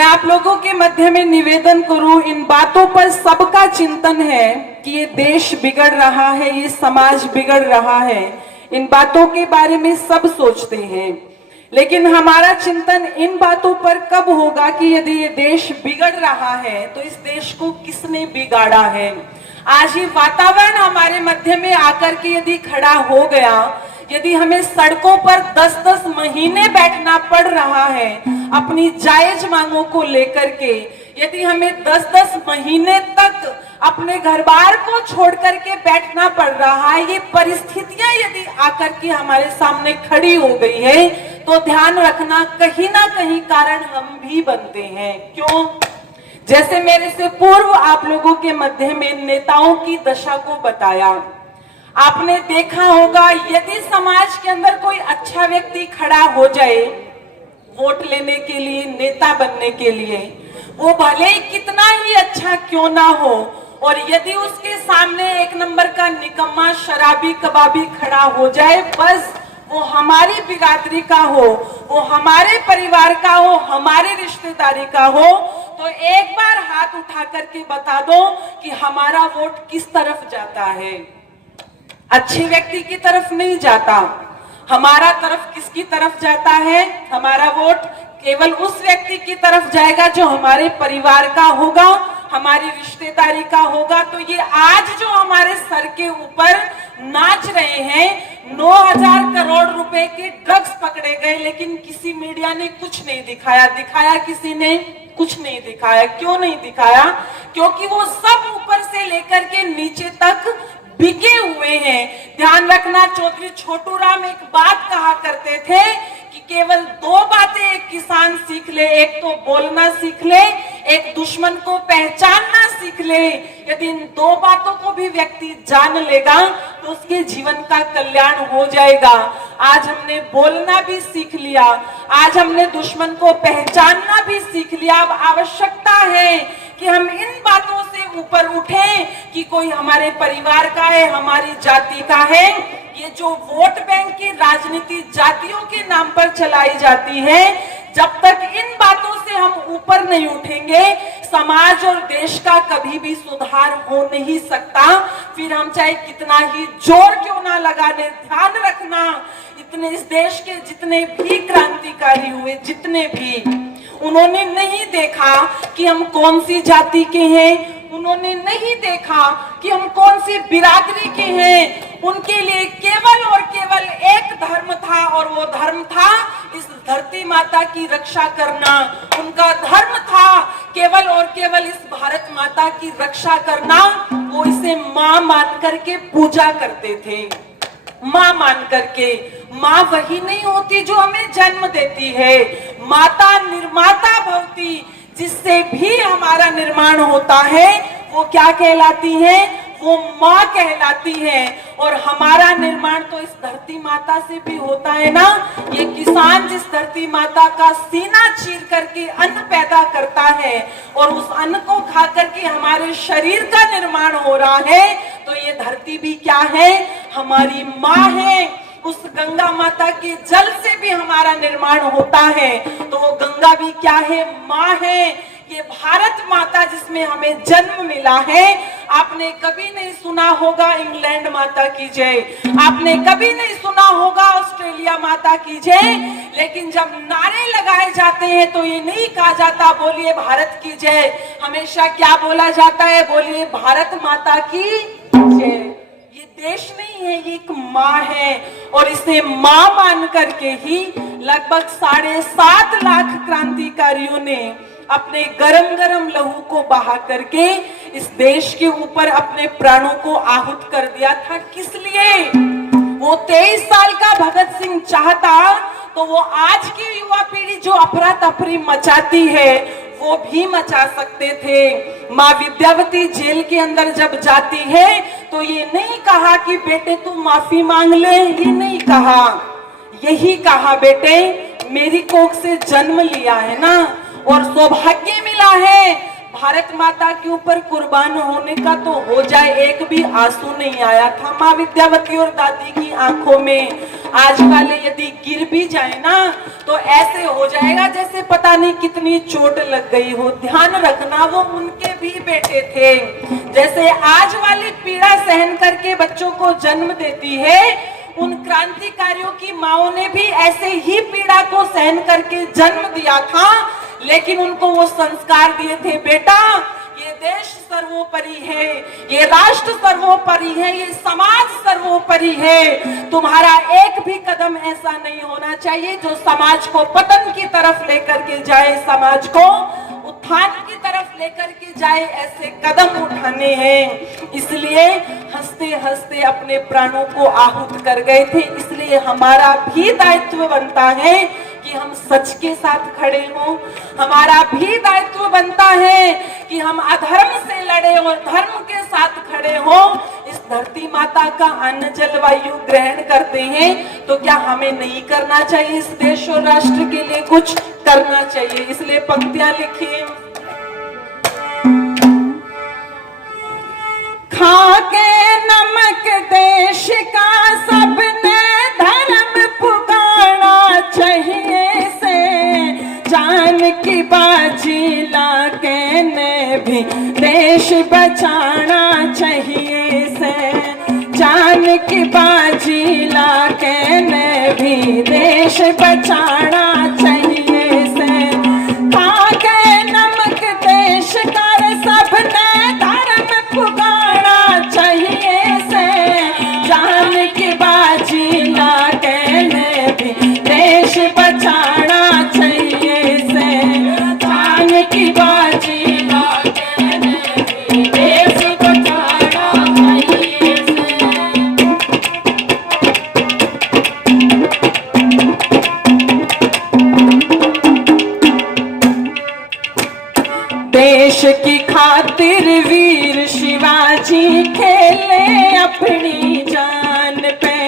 मैं आप लोगों के मध्य में निवेदन करूं, इन बातों पर सबका चिंतन है कि ये देश बिगड़ रहा है, ये समाज बिगड़ रहा है। इन बातों के बारे में सब सोचते हैं, लेकिन हमारा चिंतन इन बातों पर कब होगा कि यदि ये देश बिगड़ रहा है तो इस देश को किसने बिगाड़ा है। आज ये वातावरण हमारे मध्य में आकर के यदि खड़ा हो गया, यदि हमें सड़कों पर 10-10 महीने बैठना पड़ रहा है अपनी जायज मांगों को लेकर के, यदि हमें 10-10 महीने तक अपने घर बार को छोड़ करके बैठना पड़ रहा है, ये परिस्थितियां यदि आकर के हमारे सामने खड़ी हो गई है, तो ध्यान रखना कहीं ना कहीं कारण हम भी बनते हैं। क्यों? जैसे मेरे से पूर्व आप लोगों के मध्य में नेताओं की दशा को बताया, आपने देखा होगा यदि समाज के अंदर कोई अच्छा व्यक्ति खड़ा हो जाए वोट लेने के लिए, नेता बनने के लिए, वो भले ही कितना ही अच्छा क्यों ना हो, और यदि उसके सामने एक नंबर का निकम्मा शराबी कबाबी खड़ा हो जाए, बस वो हमारी बिरादरी का हो, वो हमारे परिवार का हो, हमारे रिश्तेदारी का हो, तो एक बार हाथ उठा करके बता दो कि हमारा वोट किस तरफ जाता है। अच्छे व्यक्ति की तरफ नहीं जाता। हमारा तरफ किसकी तरफ जाता है? हमारा वोट केवल उस व्यक्ति की तरफ जाएगा जो हमारे परिवार का होगा, हमारी रिश्तेदारी का होगा। तो ये आज जो हमारे सर के ऊपर नाच रहे हैं, 9,000 करोड़ रुपए के ड्रग्स पकड़े गए, लेकिन किसी मीडिया ने कुछ नहीं दिखाया। दिखाया किसी ने? कुछ नहीं दिखाया। क्यों नहीं दिखाया? क्योंकि वो सब ऊपर से लेकर के नीचे तक बिके हुए हैं। ध्यान रखना, चौधरी छोटू राम एक बात कहा करते थे कि केवल 2 बातें एक किसान सीख ले, एक तो बोलना सीख ले, एक दुश्मन को पहचानना सीख ले। यदि इन 2 बातों को भी व्यक्ति जान लेगा तो उसके जीवन का कल्याण हो जाएगा। आज हमने बोलना भी सीख लिया, आज हमने दुश्मन को पहचानना भी सीख लिया। अब आवश्यकता है कि हम इन बातों से ऊपर उठें कि कोई हमारे परिवार का है, हमारी जाति का है। ये जो वोट बैंक की राजनीति जातियों के नाम पर चलाई जाती है, जब तक इन बातों से हम ऊपर नहीं उठेंगे, समाज और देश का कभी भी सुधार हो नहीं सकता। फिर हम चाहे कितना ही जोर क्यों ना लगा दें। ध्यान रखना, इतने इस देश के जितने भी क्रांतिकारी हुए, जितने भी, उन्होंने नहीं देखा कि हम कौन सी जाति के हैं, उन्होंने नहीं देखा कि हम कौन सी बिरादरी के हैं। उनके लिए केवल और केवल एक धर्म था, और वो धर्म था इस धरती माता की रक्षा करना। उनका धर्म था केवल और केवल इस भारत माता की रक्षा करना। वो इसे मां मान करके पूजा करते थे, मां मान करके। मां वही नहीं होती जो हमें जन्म देती है, माता निर्माता भवती, जिससे भी हमारा निर्माण होता है, वो क्या कहलाती है? वो मां कहलाती है। और हमारा निर्माण तो इस धरती माता से भी होता है ना। ये किसान जिस धरती माता का सीना चीर करके अन्न पैदा करता है और उस अन्न को खा करके हमारे शरीर का निर्माण हो रहा है, तो ये धरती भी क्या है? हमारी मां है। उस गंगा माता के जल से भी हमारा निर्माण होता है, तो वो गंगा भी क्या है? मां है। ये भारत माता जिसमें हमें जन्म मिला है, आपने कभी नहीं सुना होगा इंग्लैंड माता की जय, आपने कभी नहीं सुना होगा ऑस्ट्रेलिया माता की जय, लेकिन जब नारे लगाए जाते हैं तो ये नहीं कहा जाता बोलिए भारत की जय। हमेशा क्या बोला जाता है? बोलिए भारत माता की जय। ये देश नहीं है, ये एक माँ है, और इसे माँ मान करके ही लगभग 7.5 लाख क्रांतिकारियों ने अपने गरम गरम लहू को बहा करके इस देश के ऊपर अपने प्राणों को आहुत कर दिया था। किस लिए? वो 23 साल का भगत सिंह चाहता तो वो आज की युवा पीढ़ी जो अफरा तफरी मचाती है वो भी मचा सकते थे। माँ विद्यावती जेल के अंदर जब जाती है तो ये नहीं कहा कि बेटे तू माफी मांग ले, ये नहीं कहा, यही कहा बेटे मेरी कोख से जन्म लिया है ना, और सौभाग्य मिला है भारत माता के ऊपर कुर्बान होने का, तो हो जाए। एक भी आंसू नहीं आया था माँ विद्यावती और दादी की आंखों में। आज वाले यदि गिर भी जाए ना तो ऐसे हो जाएगा जैसे पता नहीं कितनी चोट लग गई हो। ध्यान रखना वो उनके भी बेटे थे। जैसे आज वाली पीड़ा सहन करके बच्चों को जन्म देती है, उन क्रांतिकारियों की माओ ने भी ऐसे ही पीड़ा को सहन करके जन्म दिया था, लेकिन उनको वो संस्कार दिए थे, बेटा ये देश सर्वोपरि है, ये राष्ट्र सर्वोपरि है, ये समाज सर्वोपरि है। तुम्हारा एक भी कदम ऐसा नहीं होना चाहिए जो समाज को पतन की तरफ लेकर के जाए, समाज को उत्थान की तरफ लेकर के जाए, ऐसे कदम उठाने हैं। इसलिए हंसते हंसते अपने प्राणों को आहूत कर गए थे। इसलिए हमारा भी दायित्व बनता है कि हम सच के साथ खड़े हों। हमारा भी दायित्व बनता है कि हम अधर्म से लड़े और धर्म के साथ खड़े हों। इस धरती माता का अन्न जलवायु ग्रहण करते हैं तो क्या हमें नहीं करना चाहिए? इस देश और राष्ट्र के लिए कुछ करना चाहिए। इसलिए पंक्तियां लिखिए। खा के नमक देश का सबने धर्म पुकारा चाहिए से, जान की बाजी लाके ने भी देश बचाना चाहिए से, जान की बाजी लाके ने भी देश बचाना चाहिए से। खा के नमक देश कर सबने धर्म पुकारा चाहिए से, जान की बाजी लाके ने भी देश बचाना चाहिए से, जान की बाजी लाके ने भी देश बचाना चाहिए से। देश की खातिर वीर शिवाजी खेले अपनी जान पे,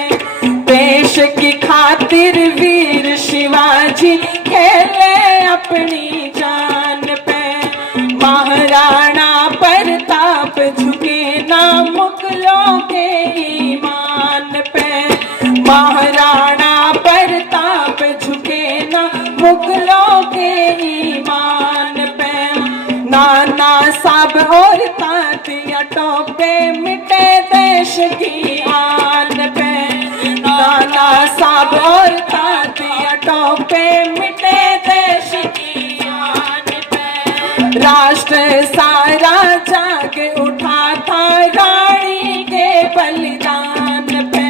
देश की खातिर वीर शिवाजी खेले अपनी जान पे। महाराणा प्रताप झुके ना मुगलों के ईमान पे, महाराणा प्रताप झुके ना मुगलों के ईमान पे। नाना साहब और तांतिया टोपे मिटे देश की आन पे, नाना साहब और तांतिया टोपे मिटे देश की आन पे। राष्ट्र सारा जाग उठा था रानी के बलिदान पे,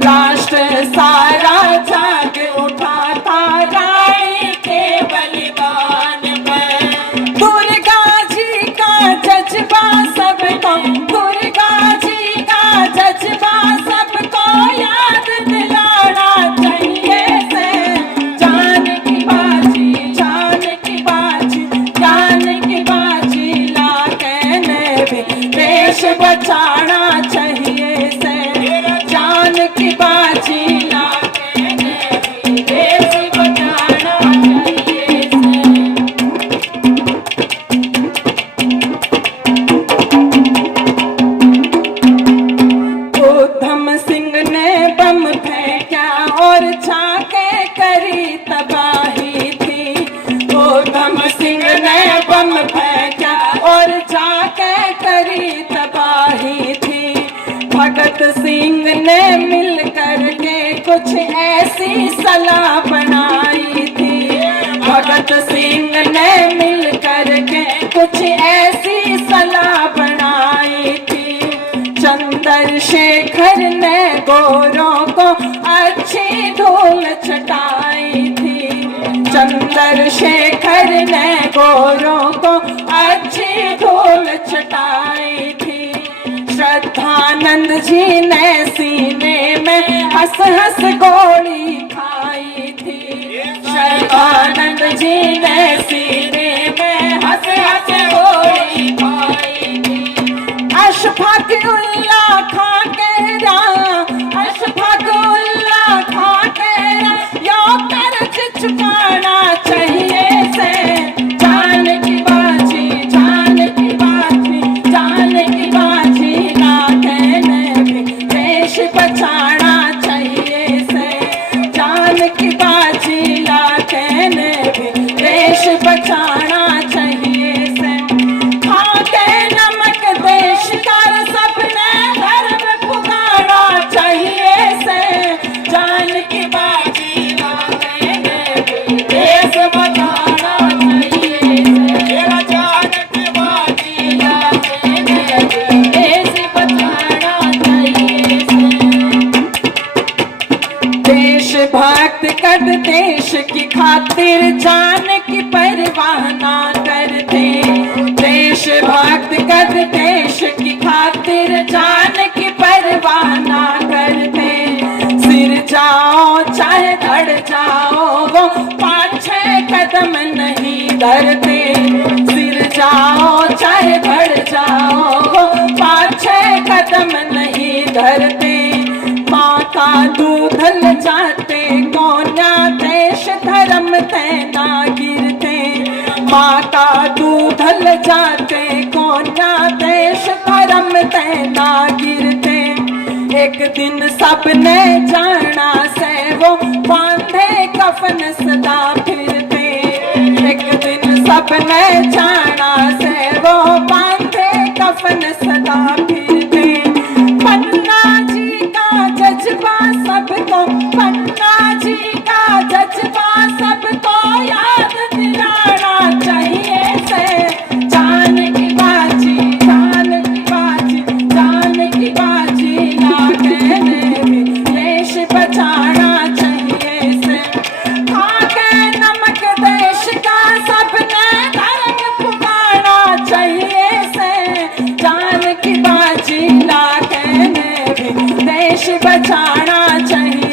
राष्ट्र सारा जाग उठा था रानी के बलिदान पे। दुर्गा जी का जज्बा सबको, दुर्गा जी का जज्बा सबको याद दिलाना चाहिए से, जान की बाजी, जान की बाजी, जान की बाजी लाके ने भी देश बचाना चाहिए से, जान की बाजी लाके ने भी देश बचाना चाहिए से। उधम सिंह ने बम फेंका और जाके करी तबाही थी, उधम सिंह ने बम फेंका और जाके करी तबाही थी। भगत सिंह ने मिल करके कुछ ऐसी सलाह बनाई थी, भगत सिंह ने मिल करके कुछ ऐसी सलाह बनाई थी। चंद्रशेखर ने गोरों को अच्छी धूल चटाई थी, चंद्रशेखर ने गोरों को अच्छी धूल चटाई थी। श्रद्धानंद जी ने सीने में हंस हंस गोली खाई थी, श्रद्धानंद जी ने सीने में हंस हंस गोली खाई थी। अशफाक उल्लाह खां केरा, अशफाक उल्लाह खां केरा यो कर्ज चुकाना चाहिए से, जान की बाजी, जान की बाजी, जान की बाजी लाके ने भी देश बचाना चाहिए से, जान की परवाह ना करते, देशभक्त कद देश की खातिर जान की परवाह ना करते। सिर जाओ चाहे धड़ जाओ वो 5-6 कदम नहीं धरते, सिर जाओ चाहे धड़ जाओ वो 5-6 कदम नहीं धरते। माँ का दूध ल जाते कोन्या देश धर्म तेना गिरते, माँ का दूध ल जाते कोन्या देश धर्म तेना गिरते। एक दिन सबने जाना से वो बांधे कफन सदा फिरते, एक दिन सबने जाना से वो बांधे कफन सदा फिरते। पन्ना जी का जज्बा सबको, पन्ना जी का जज्बा सबको याद दिलाना चाहिए से। जान की बाजी, जान की बाजी, जान की बाजी ना कहने भी देश बचाना चाहिए से। खाके नमक देश का सबने धर्म पुकारना चाहिए से। जान की बाजी ना कहने भी देश बचाना चाहिए।